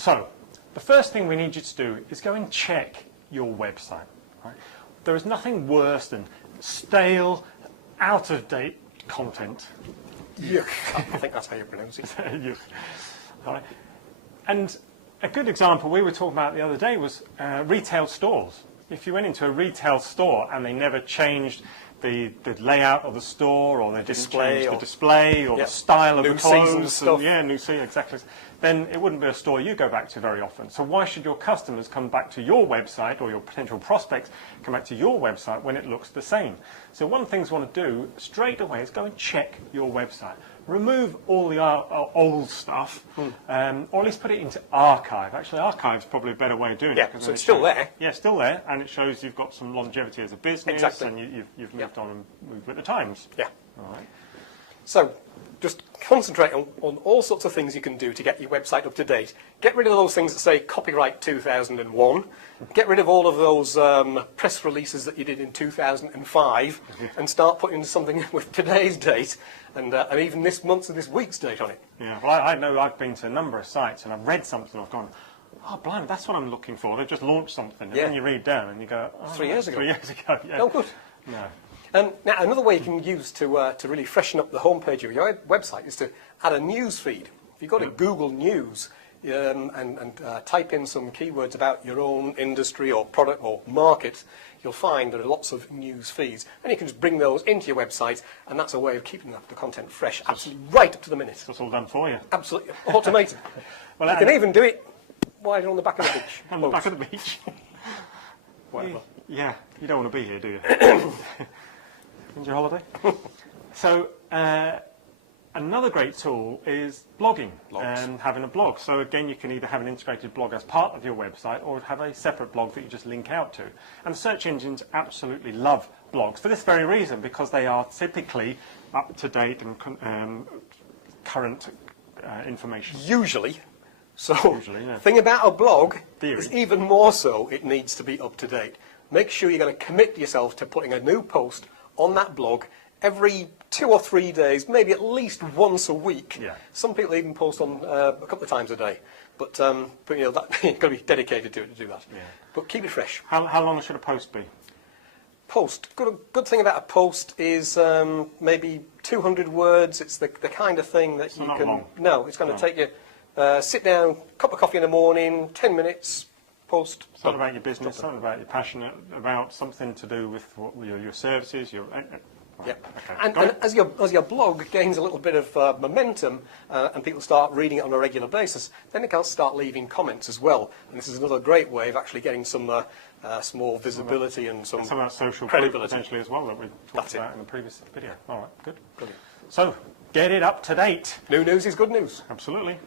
So, the first thing we need you to do is go and check your website. Right? There is nothing worse than stale, out-of-date content. Yuck. I think that's how you pronounce it. Yuck. Right. And a good example we were talking about the other day was retail stores. If you went into a retail store and they never changed the layout of the store, or they didn't change the display, or the style of the clothes, stuff. New season, exactly, then it wouldn't be a store you go back to very often. So why should your customers come back to your website, or your potential prospects come back to your website when it looks the same? So one of the things you want to do straight away is go and check your website. Remove all the old stuff, or at least put it into archive. Actually, archive is probably a better way of doing it. Yeah, so it's still there. Yeah, still there, and it shows you've got some longevity as a business, and you've moved on and moved with the times. Yeah. All right. So just concentrate on all sorts of things you can do to get your website up to date. Get rid of those things that say copyright 2001. Get rid of all of those press releases that you did in 2005 and start putting something with today's date and even this month's and this week's date on it. Yeah, well, I know I've been to a number of sites and I've read something, I've gone, oh, blimey, that's what I'm looking for. They've just launched something. And then you read down and you go, oh, 3 years ago. 3 years ago, yeah. No good. No. Now, another way you can use to really freshen up the homepage of your website is to add a news feed. If you go to Google News and type in some keywords about your own industry or product or market, you'll find there are lots of news feeds. And you can just bring those into your website, and that's a way of keeping the content fresh, absolutely right up to the minute. It's all done for you. Absolutely automated. Well, you can even do it while you're on the back of the beach. On the back of the beach. Whatever. Yeah, you don't want to be here, do you? When's your holiday? So, another great tool is blogging and having a blog. So again, you can either have an integrated blog as part of your website or have a separate blog that you just link out to. And search engines absolutely love blogs for this very reason, because they are typically up to date and current information. Usually. So, yeah. thing about a blog Theory. is even more so it needs to be up to date. Make sure you're going to commit yourself to putting a new post on that blog every 2 or 3 days, maybe at least once a week. Yeah. Some people even post on a couple of times a day, but you know, you've got to be dedicated to it to do that. Yeah. But keep it fresh. How long should a post be? Post. Good thing about a post is maybe 200 words. It's the kind of thing that you not can. long. No, it's going to take you. Sit down, cup of coffee in the morning, 10 minutes. Post. Something about your business, something about you're passionate about, something to do with your services, your... Yep. Okay. And as your blog gains a little bit of momentum and people start reading it on a regular basis, then they can start leaving comments as well. And this is another great way of actually getting some more visibility and some about social credibility potentially as well that we talked about in the previous video. All right, good. Brilliant. So, get it up to date. New news is good news. Absolutely.